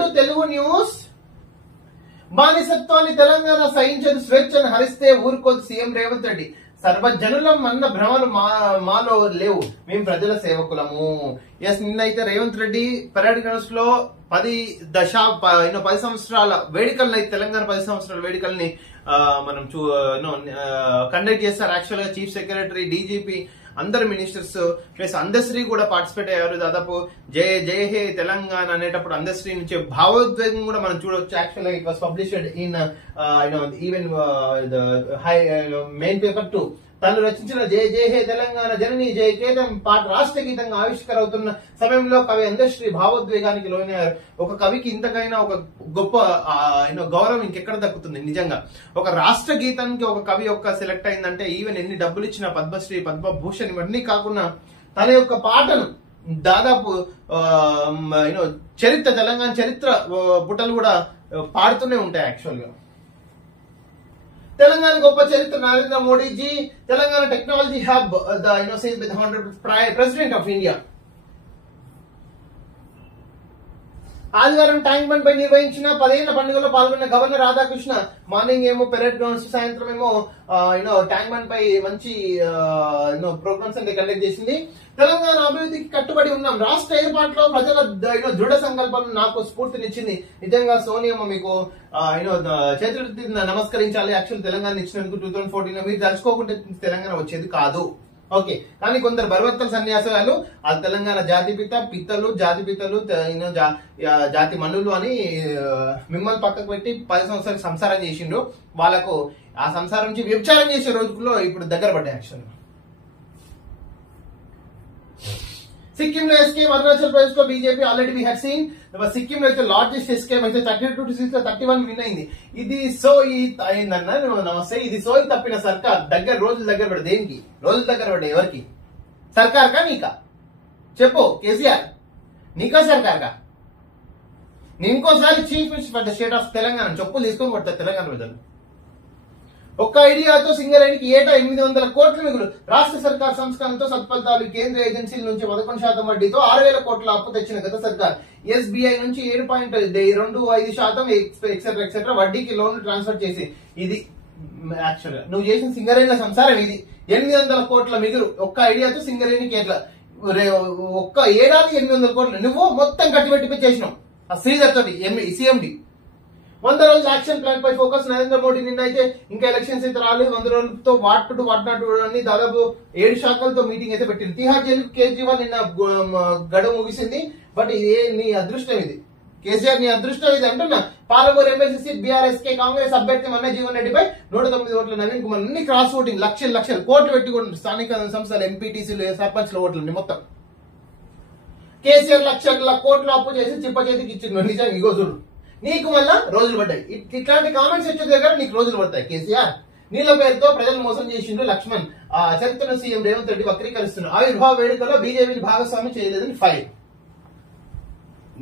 To Telugu news. బానిసత్వాన్ని తెలంగాణ సహించని స్వేచ్ఛను హరిస్తే ఊరుకోదు సీఎం రేవంత్ రెడ్డి. సర్వజనులం అన్న భ్రమలు మాలో లేవు, మేము ప్రజల సేవకులము. ఎస్, నిన్నైతే రేవంత్ రెడ్డి పరేడ్ గ్రౌండ్స్ లో 10 సంవత్సరాల వేడుకల్ని అయితే తెలంగాణ 10 సంవత్సరాల వేడుకల్ని మనం కండక్ట్ చేస్తారు. యాక్చువల్ గా చీఫ్ సెక్రటరీ, డీజీపీ, అందరు మినిస్టర్స్ ప్లస్ అందశ్రీ కూడా పార్టిసిపేట్ అయ్యారు. దాదాపు జయ జయ హే తెలంగాణ అనేటప్పుడు అందశ్రీ నుంచి భావోద్వేగం కూడా మనం చూడవచ్చు. యాక్చువల్ గా it was published in even main paper 2. తను రచించిన జయ జయ హే తెలంగాణ జనని జయ కేతం పాట రాష్ట్ర గీతంగా ఆవిష్కరవుతున్న సమయంలో కవి అందశ్రీ భావోద్వేగానికి లోనయ్యారు. ఒక కవికి ఇంతకైనా ఒక గొప్ప గౌరవం ఇంకెక్కడ దక్కుతుంది. నిజంగా ఒక రాష్ట్ర గీతానికి ఒక కవి యొక్క సెలెక్ట్ అయిందంటే, ఈవెన్ ఎన్ని డబ్బులు ఇచ్చిన పద్మశ్రీ, పద్మభూషణ్ ఇవన్నీ కాకుండా తన యొక్క పాటను దాదాపు చరిత్ర, తెలంగాణ చరిత్ర పుటలు కూడా పాడుతూనే ఉంటాయి. యాక్చువల్ గా తెలంగాణ గొప్ప చరిత్ర Narendra Modiji, Telangana technology hub, the president of India. ఆదివారం ట్యాంక్ బండ్ పై నిర్వహించిన 10 ఏళ్ల పండుగలో పాల్గొన్న గవర్నర్ రాధాకృష్ణ మార్నింగ్ ఏమో పెరేడ్ గ్రౌండ్స్, సాయంత్రం ఏమో ట్యాంక్ బండ్ పై మంచి ప్రోగ్రామ్స్ అంటే కండక్ట్ చేసింది. తెలంగాణ అభివృద్ధికి కట్టుబడి ఉన్నాం, రాష్ట్ర ఏర్పాటులో ప్రజల దృఢ సంకల్పం నాకు స్ఫూర్తినిచ్చింది. నిజంగా సోనియమ్మ మీకు చేతులెత్తి నమస్కరించాలి. యాక్చువల్ తెలంగాణ ఇచ్చినందుకు 2014 మీరు తలుచుకోకుంటే తెలంగాణ వచ్చేది కాదు. ఓకే, కానీ కొందరు బర్వత్తల సన్యాసాలు ఆ తెలంగాణ జాతిపిత పిత్తలు, జాతిపితలు, జాతి మనులు అని మిమ్మల్ని పక్కకు పెట్టి 10 సంవత్సరాలు సంసారం చేసిండ్రు. వాళ్ళకు ఆ సంసారం నుంచి వ్యభిచారం చేసే రోజుల్లో ఇప్పుడు దగ్గర పడ్డాయి. యాక్చువల్ సిక్కింలో ఎస్కేప్, అరుణాచల్ ప్రదేశ్ లో BJP already we had seen. సిక్కింలో అయితే లార్జెస్ట్ ఎస్కేప్ అయితే 32 సీట్స్ లో 31 విన్ అయింది. ఇది సోయి అయిందన్న నమస్తే. ఇది సోయి తప్పిన సర్కార్ రోజులు దగ్గర పడే. దేనికి రోజులు దగ్గర పడే? ఎవరికి? సర్కార్ కా నీకా? చెప్పు కేసీఆర్, నీకా సర్కార్ కా? నేను ఇంకోసారి chief minister for the state of Telangana చెప్పులు తీసుకొని కొడతారు తెలంగాణ ప్రజలు. ఒక్క ఐడియాతో సింగరేణికి ఏటా 800 కోట్ల మిగులు. రాష్ట్ర సర్కార్ సంస్కరణతో సత్ఫలితాలు. కేంద్ర ఏజెన్సీల నుంచి 11% వడ్డీతో 6,000 కోట్ల అప్పు తెచ్చిన గత సర్కార్. ఎస్బీఐ నుంచి 7.25% ఎక్సెట్రా వడ్డీకి లోన్లు ట్రాన్స్ఫర్ చేసి, ఇది యాక్చువల్ గా నువ్వు చేసిన సింగరేణిల సంసారం ఇది. 800 కోట్ల మిగులు ఒక్క ఐడియాతో సింగరేణికి ఎట్లా ఒక్క ఏడాది 800 కోట్లు నువ్వు మొత్తం కట్టిపెట్టి చేసినావు. ఆ శ్రీధర్ తోటి సిఎండి 100 రోజుల యాక్షన్ ప్లాన్ పై ఫోకస్. నరేంద్ర మోడీ నిన్న అయితే ఇంకా ఎలక్షన్స్ అయితే రాలేదు. 100 రోజులతో వాట్ నాట్ అని దాదాపు 7 శాఖలతో మీటింగ్ అయితే పెట్టింది. తిహార్ జైలు కేజ్రీవాల్ నిన్న గడువు ముగిసింది. బట్ ఇది నీ అదృష్టం, ఇది కేసీఆర్ నీ అదృష్టం ఇది అంటున్నా. పాలమూరు ఎమ్మెల్సీ సీట్ బీఆర్ఎస్ కే కాంగ్రెస్ అభ్యర్థి మన్న జీవన్ రెడ్డిపై 109 ఓట్ల నవీన్ కుమార్. అన్ని క్రాస్ ఓటింగ్, లక్షలు కోట్లు పెట్టుకుంటారు. స్థానిక సంస్థలు, ఎంపీటీసీలు, సర్పంచ్ల ఓట్లు మొత్తం. కేసీఆర్ లక్షల కోట్లు అప్పు చేసి చిప్ప చేతికి ఇచ్చింది. నిజంగా ఇగో చూడు, నీకు మళ్ళా రోజులు పడ్డాయి. ఇట్లాంటి కామెంట్స్ వచ్చే దగ్గర నీకు రోజులు పడతాయి. కేసీఆర్ నీళ్ళ పేరుతో ప్రజలు మోసం చేసిండు. లక్ష్మణ్ చరిత్రను సీఎం రేవంత్ రెడ్డి వక్రీకరిస్తున్నారు. ఆవిర్భావ వేడుకలో బీజేపీని భాగస్వామి చేయలేదని ఫైర్.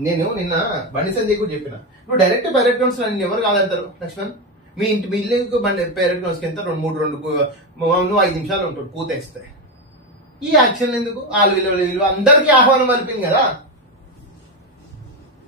నేను నిన్న బండి సంజయ్ కూడా చెప్పిన, నువ్వు డైరెక్ట్ పైరెట్ గ్రౌండ్స్ నన్ను ఎవరు కాదంటారు లక్ష్మణ్. మీ ఇల్లు పైరెట్ గ్రౌండ్స్ కి ఎంత 2 నువ్వు 5 నిమిషాలు ఉంటాడు కూతేస్తే. ఈ యాక్షన్ ఎందుకు? వాళ్ళు వీళ్ళు అందరికీ ఆహ్వానం పలిపింది కదా.